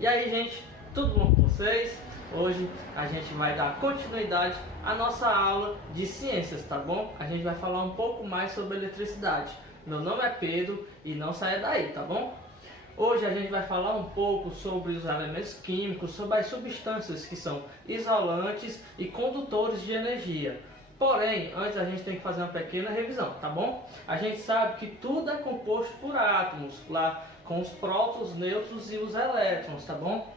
E aí, gente, tudo bom com vocês? Hoje a gente vai dar continuidade à nossa aula de ciências, tá bom? A gente vai falar um pouco mais sobre eletricidade. Meu nome é Pedro e não saia daí, tá bom? Hoje a gente vai falar um pouco sobre os elementos químicos, sobre as substâncias que são isolantes e condutores de energia. Porém, antes a gente tem que fazer uma pequena revisão, tá bom? A gente sabe que tudo é composto por átomos, lá com os prótons, nêutrons e os elétrons, tá bom?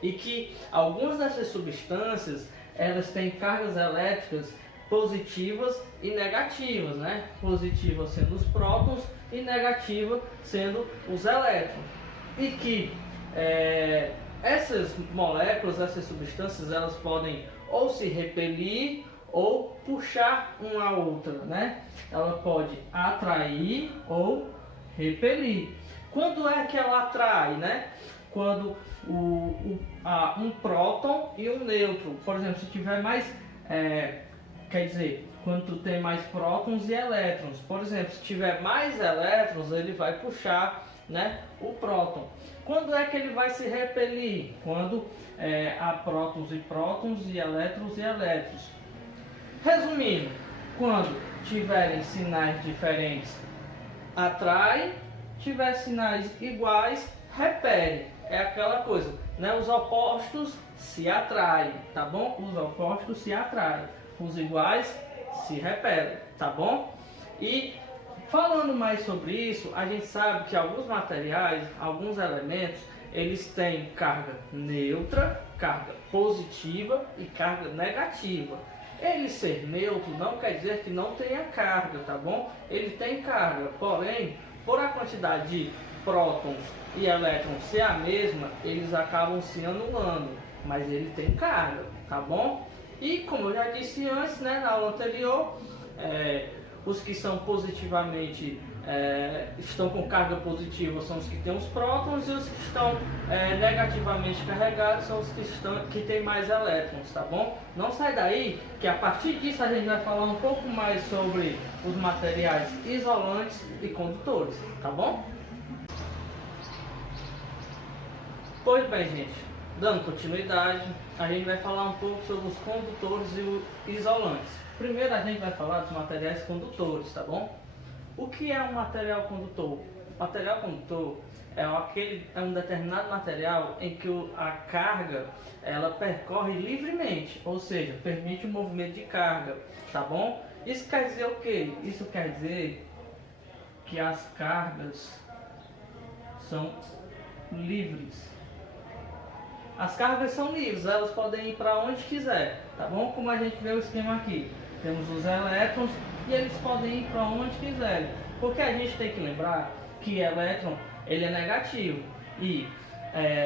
E que algumas dessas substâncias, elas têm cargas elétricas positivas e negativas, né? Positiva sendo os prótons e negativa sendo os elétrons. E que essas moléculas, essas substâncias, elas podem ou se repelir ou puxar uma a outra, né? Ela pode atrair ou repelir. Quando é que ela atrai, né? Quando um próton e um nêutron, por exemplo, se tiver mais, quer dizer, quando tu tem mais prótons e elétrons, por exemplo, se tiver mais elétrons, ele vai puxar, né, o próton. Quando é que ele vai se repelir? Quando há prótons e elétrons e elétrons. Resumindo, quando tiverem sinais diferentes, atrai, tiver sinais iguais, repele. É aquela coisa, né? Os opostos se atraem, tá bom? Os opostos se atraem, os iguais se repelem, tá bom? E falando mais sobre isso, a gente sabe que alguns materiais, alguns elementos, eles têm carga neutra, carga positiva e carga negativa. Ele ser neutro não quer dizer que não tenha carga, tá bom? Ele tem carga, porém, por a quantidade de prótons e elétrons ser a mesma, eles acabam se anulando, mas ele tem carga, tá bom? E como eu já disse antes, né, na aula anterior, os que são positivamente, estão com carga positiva são os que têm os prótons, e os que estão negativamente carregados são os que têm mais elétrons, tá bom? Não sai daí, que a partir disso a gente vai falar um pouco mais sobre os materiais isolantes e condutores, tá bom? Pois bem, gente, dando continuidade, a gente vai falar um pouco sobre os condutores e os isolantes. Primeiro a gente vai falar dos materiais condutores, tá bom? O que é um material condutor? O material condutor é um determinado material em que a carga ela percorre livremente, ou seja, permite o movimento de carga, tá bom? Isso quer dizer o quê? Isso quer dizer que as cargas são livres. As cargas são livres, elas podem ir para onde quiser, tá bom? Como a gente vê o esquema aqui, temos os elétrons e eles podem ir para onde quiserem, porque a gente tem que lembrar que elétron ele é negativo e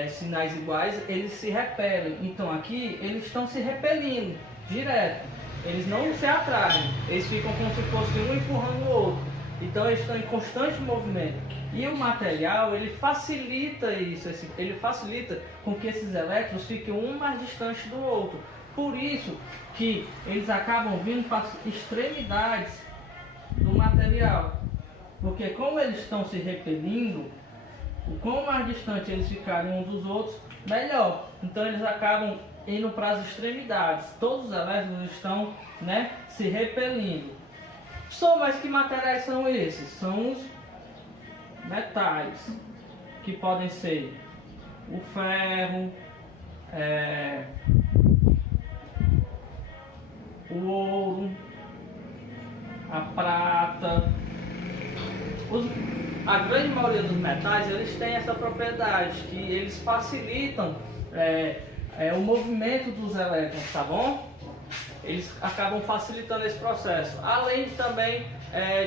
sinais iguais eles se repelem, então aqui eles estão se repelindo direto, eles não se atraem, eles ficam como se fosse um empurrando o outro, então eles estão em constante movimento. E o material ele facilita isso, ele facilita com que esses elétrons fiquem um mais distante do outro. Por isso que eles acabam vindo para as extremidades do material. Porque como eles estão se repelindo, o quanto mais distante eles ficarem uns dos outros, melhor. Então eles acabam indo para as extremidades. Todos os elétrons estão, né, se repelindo. Mas que materiais são esses? São os metais, que podem ser o ferro, o ouro, a prata. A grande maioria dos metais eles têm essa propriedade, que eles facilitam o movimento dos elétrons, tá bom? Eles acabam facilitando esse processo, além também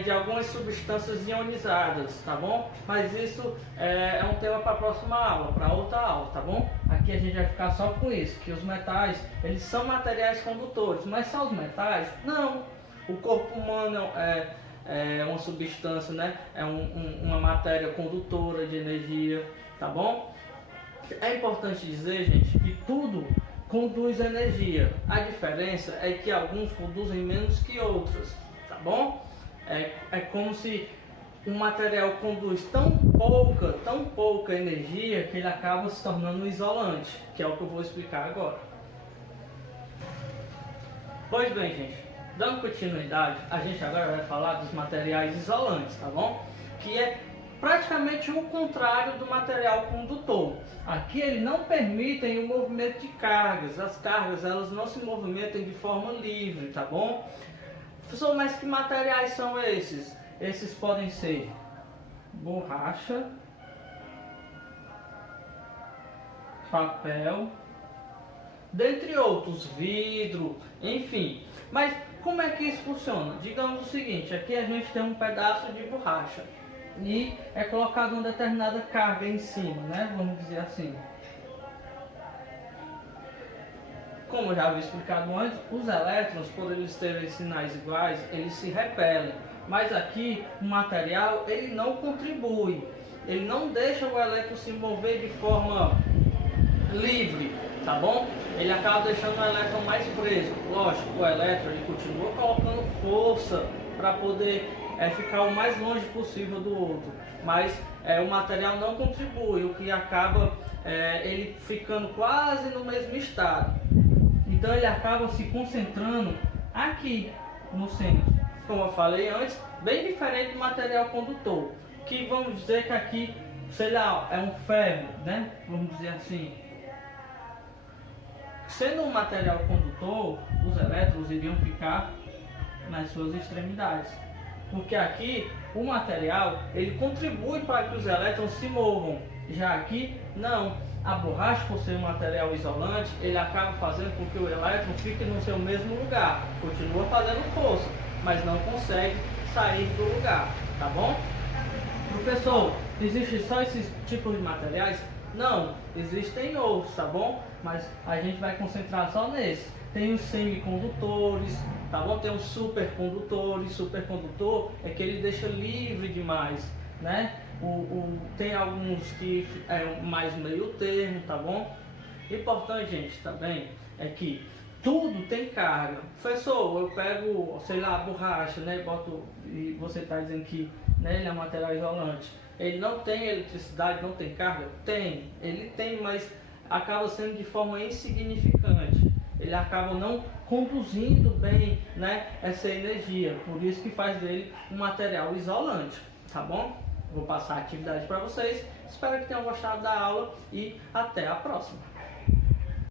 de algumas substâncias ionizadas, tá bom? Mas isso é um tema para a próxima aula, para outra aula, tá bom? Aqui a gente vai ficar só com isso, que os metais, eles são materiais condutores, mas são os metais? Não! O corpo humano é uma substância, né? É uma matéria condutora de energia, tá bom? É importante dizer, gente, que tudo conduz energia. A diferença é que alguns conduzem menos que outros, tá bom? É como se o material conduz tão pouca energia que ele acaba se tornando um isolante, que é o que eu vou explicar agora. Pois bem, gente, dando continuidade, a gente agora vai falar dos materiais isolantes, tá bom? Que é praticamente o contrário do material condutor. Aqui ele não permitem o movimento de cargas, as cargas elas não se movimentam de forma livre, tá bom? Professor, mas que materiais são esses? Esses podem ser borracha, papel, dentre outros, vidro, enfim. Mas como é que isso funciona? Digamos o seguinte, aqui a gente tem um pedaço de borracha e é colocado uma determinada carga em cima, né? Vamos dizer assim. Como eu já havia explicado antes, os elétrons, por eles terem sinais iguais, eles se repelem. Mas aqui o material ele não contribui, ele não deixa o elétron se mover de forma livre, tá bom? Ele acaba deixando o elétron mais preso. Lógico, o elétron ele continua colocando força para poder ficar o mais longe possível do outro, mas o material não contribui, o que acaba ele ficando quase no mesmo estado. Então ele acaba se concentrando aqui no centro, como eu falei antes, bem diferente do material condutor, que vamos dizer que aqui, sei lá, é um ferro, né? Vamos dizer assim. Sendo um material condutor, os elétrons iriam ficar nas suas extremidades, porque aqui o material ele contribui para que os elétrons se movam, já aqui não. A borracha, por ser um material isolante, ele acaba fazendo com que o elétron fique no seu mesmo lugar, continua fazendo força, mas não consegue sair do lugar, tá bom? Professor, existem só esses tipos de materiais? Não, existem outros, tá bom? Mas a gente vai concentrar só nesse. Tem os semicondutores, tá bom? Tem os supercondutores. Supercondutor é que ele deixa livre demais, né? Tem alguns que é mais meio termo, tá bom? Importante, gente, também é que tudo tem carga. Professor, eu pego, sei lá, a borracha, né? E você está dizendo que, né, ele é um material isolante. Ele não tem eletricidade, não tem carga? Tem, ele tem, mas acaba sendo de forma insignificante. Ele acaba não conduzindo bem, né, essa energia. Por isso que faz dele um material isolante, tá bom? Vou passar a atividade para vocês. Espero que tenham gostado da aula e até a próxima.